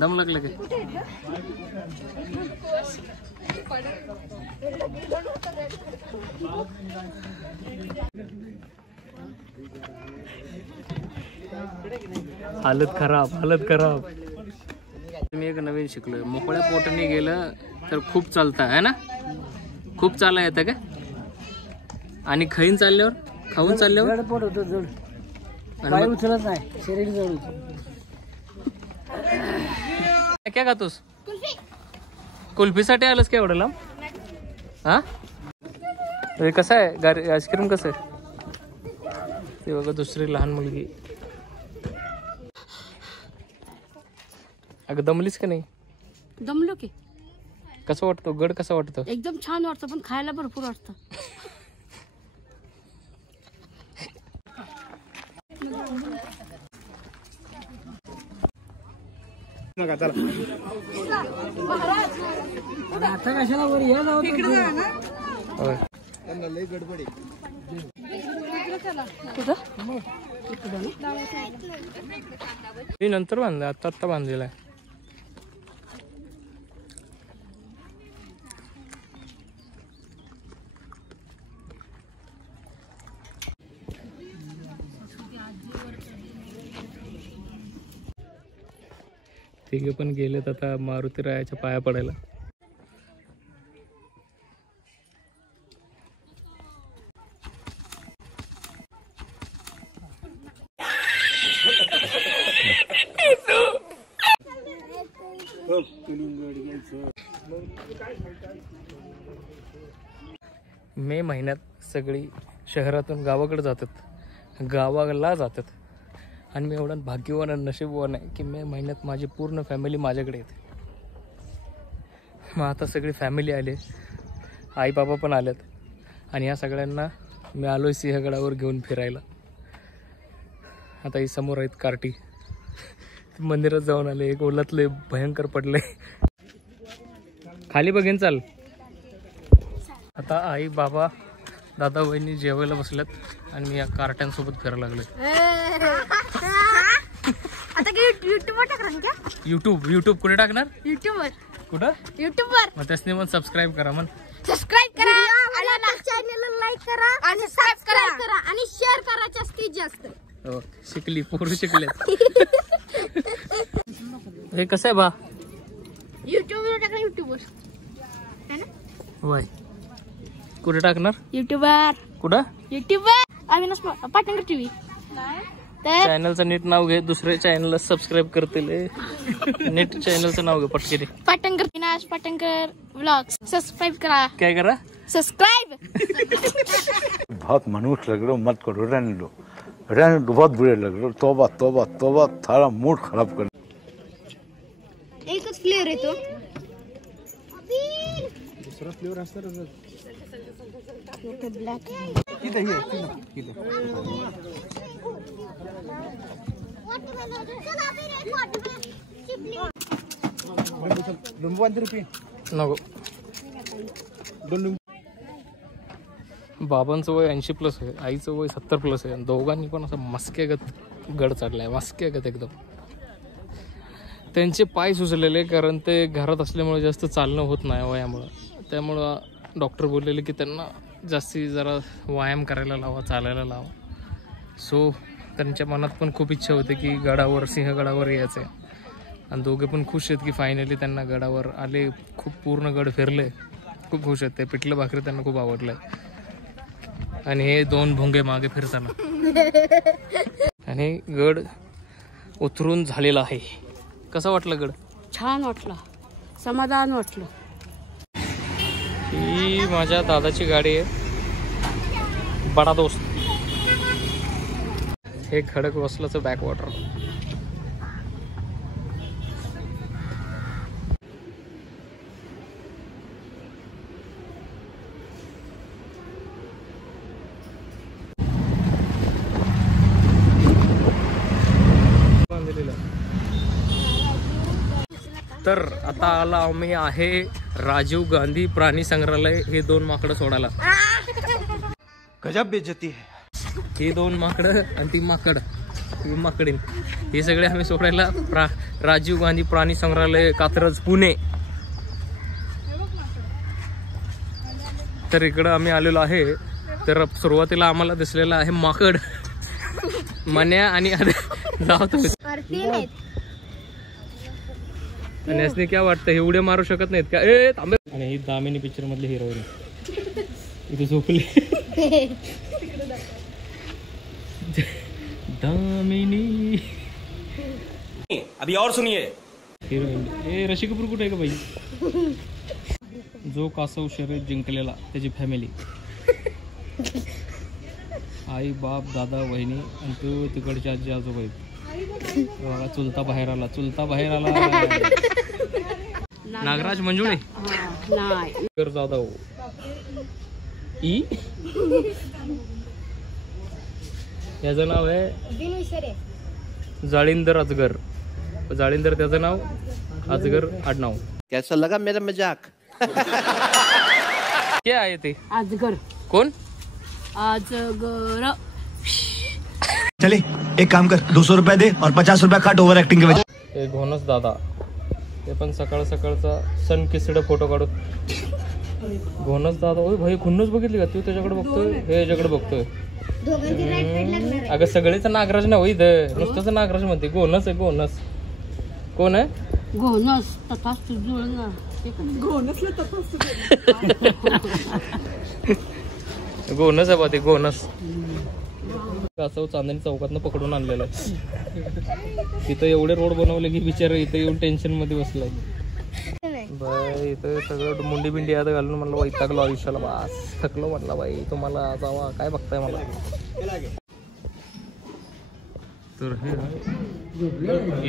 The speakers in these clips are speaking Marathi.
दम लागलं काय? हालत खराब. मी एक नवीन शिकलोय, मोकळ्या पोटाने गेलं तर खूप चालतं आहे ना, खूप चाला येतं का? आणि खाऊन चालल्यावर पोट होतं जड, पाय उचलत नाही, शरीर जड होतं. काय खातोस? कुल्फीसाठी आलंस का एवढं लांब? हा, कसं आहे आईस्क्रीम कसं आहे ते बघा. दुसरी लहान मुलगी. अगं दमलीस का नाही? दमलो की. कसं वाटतं गड? कसं वाटतं? एकदम छान वाटतं, पण खायला भरपूर वाटतं. आता कशाला वर यायला मी नंतर बांधलं, आता बांधलेला आहे. तिघे पण गेलेत आता मारुती रायाच्या पाया पडायला. मे महिन्यात सगळी शहरातून गावाकडे गावाला जातात आणि मी एवढा भाग्यवान आणि नशीबवान आहे की मे महिन्यात माझी पूर्ण फॅमिली माझ्याकडे येते. मग आता सगळी फॅमिली आले, आई बाबा पण आलेत आणि या सगळ्यांना मी आलोय सिंहगडावर घेऊन फिरायला. आता ही समोर आहेत कार्टी. मंदिरात जाऊन आले, एक ओलातले भयंकर पडले. खाली बघेन चाल. आता आई बाबा दादा वहिनी जेवायला बसल्यात आणि मी या कार्ट्यांसोबत फिरायला लागले. आता युट्यूबवर टाकणार का? युट्यूब कुठे टाकणार? युट्यूबवर. कुठं? युट्यूबवर. मग त्यासनी मग सबस्क्राईब करा. सबस्क्राईब करा आणि चॅनलला लाईक करा आणि सबस्क्राईब करा आणि शेअर करा जास्तीत जास्त. हो, शिकली पोरं शिकले. हे कसं आहे बा? युट्यूबवर टाकणार. युट्यूबवर है ना? वय कुठे टाकणार? युट्यूबवर. कुठं? युट्यूबवर. अविनाश पाटणकर टीव्ही. चॅनलचं नीट नाव घे, दुसऱ्या चॅनलला सबस्क्राईब करतील. नीट चॅनलचं नाव घे पटकन. पाटणकर अविनाश पाटणकर व्लॉग्स. सबस्क्राईब करा. काय करा? सब्सक्राइब. बहुत मनुष्य लग रहे हो, मत करो, रहने दो, बहुत बुरे लग रहे हो. तौबा तौबा तौबा, थारा मूड खराब कर. एकच फ्लेवर येतो. दुसरा फ्लेवर असणार ब्लॅक. नको. बाबांचं वय 80+ आहे, आईचं वय 70+ आहे. दोघांनी पण असं मस्क्यागत गड चढलाय, मस्क्यागत एकदम. त्यांचे पाय सुजलेले, कारण ते घरात असल्यामुळे जास्त चालणं होत नाही वयामुळं. त्यामुळं डॉक्टर बोललेले की त्यांना जास्ती जरा व्यायाम करायला लावा, चालायला लावा. सो त्यांच्या मनात पण खूप इच्छा होती की गडावर, सिंहगडावर यायचं आहे. आणि दोघे पण खुश आहेत की फायनली त्यांना गडावर आले. खूप पूर्ण गड फिरले, खूप खुश आहेत ते. पिठलं भाकरी त्यांना खूप आवडलं. आणि हे 2 भोंगे मागे फिरताना. आणि गड उतरून झालेला आहे. कसं वाटलं गड? छान वाटलं, समाधान वाटलं. ही माझ्या दादाची गाडी आहे, बडा दोस्त. हे खडक वसलाचं बॅकवॉटर. तर आता आला आम्ही आहे राजीव गांधी प्राणी संग्रहालय. हे 2 माकडं सोडायला. गजब बेइज्जती है. ही 2 माकडं आणि ती माकड माकडीन हे सगळे आम्ही सोडायला राजीव गांधी प्राणी संग्रहालय कात्रज पुणे. तर इकडं आम्ही आलेलो आहे. तर सुरुवातीला आम्हाला दिसलेला आहे माकड मन्या आणि जाऊ तुम्ही. आणि यासने काय वाटतं हे उड्या मारू शकत नाहीत का? ए थांबे. आणि ही दामिनी पिक्चर मधली हिरोईन इथे झोपली. दामिनी अभी और सुनिए. हिरोईन ए ऋषी कपूर कुठे आहे का बाई? जो कासव शर्यत जिंकलेला त्याची फॅमिली आई बाप दादा वहिनी आणि तो तिकडच्या आजी आजोबा आहेत. चुलता बाहेर आला, चुलता बाहेर आला. नागराज मंजुळे जाधव ई याचं नाव आहे जाळींदर अजगर. जाळींदर त्याचं नाव, अजगर आडनाव. कैसा लगा मेरा मजाक? क्या आहे ते? अजगर. कोण? अजगर. चले एक काम कर, 200 रुपया दे और 50 रुपया काट ओव्हर ऍक्टिंग के वजह. हे घोणस दादा ते पण सकाळ सकाळचा सन किसड फोटो काढत. घोणस दादा ओय भाई खुन्नस बघितली का तू? त्याच्याकडे बघतोय, हे याच्याकडे बघतोय. अगं सगळेच नागराज ना होईद, नुसतंच नागराज म्हणते. घोणस आहे, घोणस. कोण आहे? घोणस तथास्तु जुळणं. घोणस आहे बा ते, घोणस. कासव चांदणी चौकातनं पकडून आणलेलं आहे. तिथं एवढे रोड बनवले की बिचारा इथं येऊन टेन्शन मध्ये बसलाय. बाय इथं सगळं मुंडी बिंडी आता घालून म्हणलं वैतागलो आयुष्याला. बास थकलो म्हटलं बाई तुम्हाला जावा, काय बघताय मला. तर हे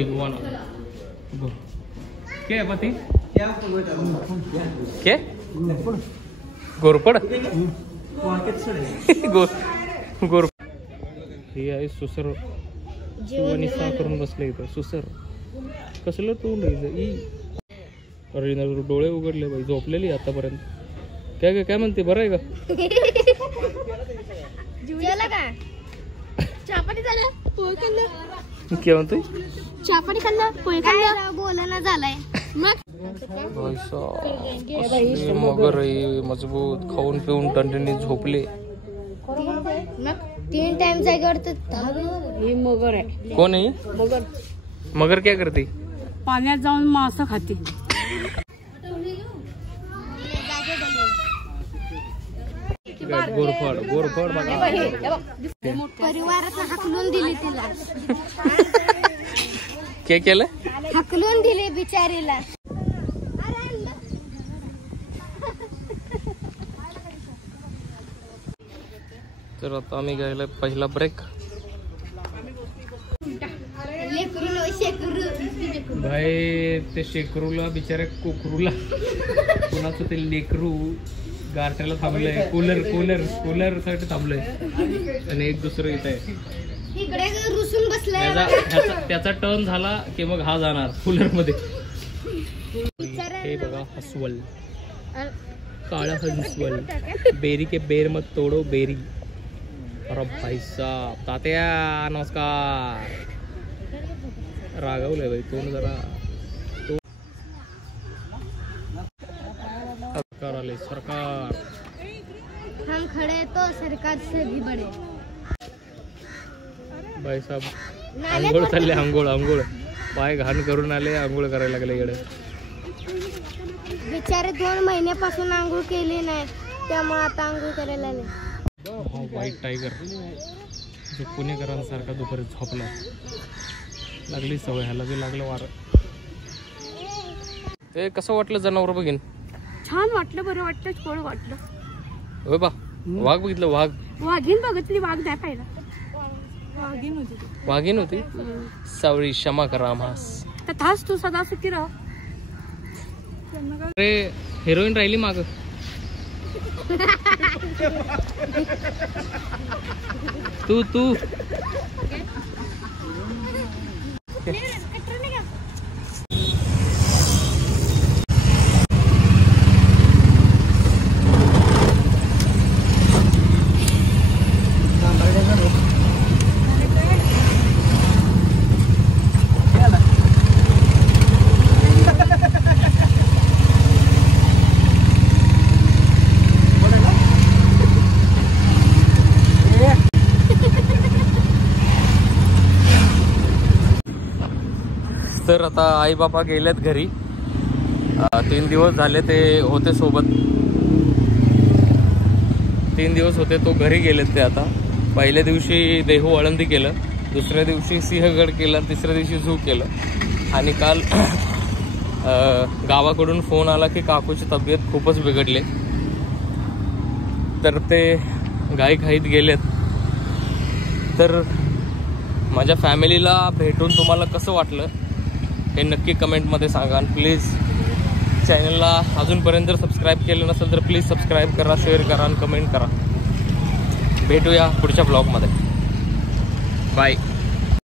इग्वाना क्या है पति? क्या? गोरपड. गोर हे आहे सुसर. निसा करून बसले इथं सुसर. कसलं तोंड आहे. अरे डोळे उघडले बाई, झोपलेली आतापर्यंत. काय काय म्हणते, बरं आहे का? चहापाणी झालं, पोहे खाल्लं. काय म्हणतोय? चहापाणी खाल्लं, पोहे खाल्लं. बोलणं झालंय मग. मगर आहे मजबूत, खाऊन पिऊन टंटणी झोपले. मग 3 टाइम जागेवर तर ही मगर आहे. कोण आहे? मगर. मगर काय करते? पाण्यात जाऊन मासे खाते. गोरफड गोरफड बघा. परिवारात हकलून दिली तिला. काय केलं? हकलून दिली बिचारीला. तर आता आम्ही घ्यायला पहिला ब्रेक. भाई ते शेकरूला बिचाऱ्या कोकरूला कोणाचं ते लेकरू गारठ्याला थांबलंय. कूलर कूलर कूलर साठी थांबलंय. आणि एक दुसरं इथं आहे. इकडे रुसून बसलाय. त्याचा टर्न झाला की मग हा जाणार कूलर मध्ये. हे बघा हसवल, काळा हंसवल. बेरी के बेर मत तोडो बेरी. अरे भाई साहब तात्या नमस्कार. रागवलंय भाई तोंड जरा. सरकार आले, सरकार. हम खड़े तो सरकार से भी बड़े. भाई साहब आंघोळ चालले, आंघोळ आंघोळ. पाय घाण करून आले, आंघोळ करायला लागले इकडे. बिचारे 2 महिन्यापासून आंघोळ केली नाही, त्यामुळे आता आंघोळ करायला आले. व्हाईट टायगर जो पुणेकरांसारखा दुपारी झोपला. लागली सवय, ह्याला बी लागलं वारं. ते कसं वाटलं जनावर बघीन? छान वाटलं, बरं वाटलं, थोडं वाटलं. होय बा. वाघ बघितलं? वाघ वाघीण बघितली, वाघ नाही पाहिला. वाघीण होती. सावळी क्षमा करा आम्हास. तर थास तू सदा सुखी राह. अरे हिरोईन राहिली माग. तू तू तर आता आई बाबा गेलेत घरी. 3 दिवस झाले ते होते सोबत. 3 दिवस होते तो घरी गेलेत ते. आता पहिल्या दिवशी देहू आळंदी केलं, दुसऱ्या दिवशी सिंहगड केलं, तिसऱ्या दिवशी झू केलं. आणि काल गावाकडून फोन आला की काकूची तब्येत खूपच बिघडली, तर ते घाईत गेलेत. तर माझ्या फॅमिलीला भेटून तुम्हाला कसं वाटलं हे नक्की कमेंटमध्ये सांगा. आणि प्लीज चॅनलला अजूनपर्यंत जर सबस्क्राईब केलं नसेल तर प्लीज सबस्क्राईब करा, शेअर करा आणि कमेंट करा. भेटूया पुढच्या ब्लॉगमध्ये. बाय.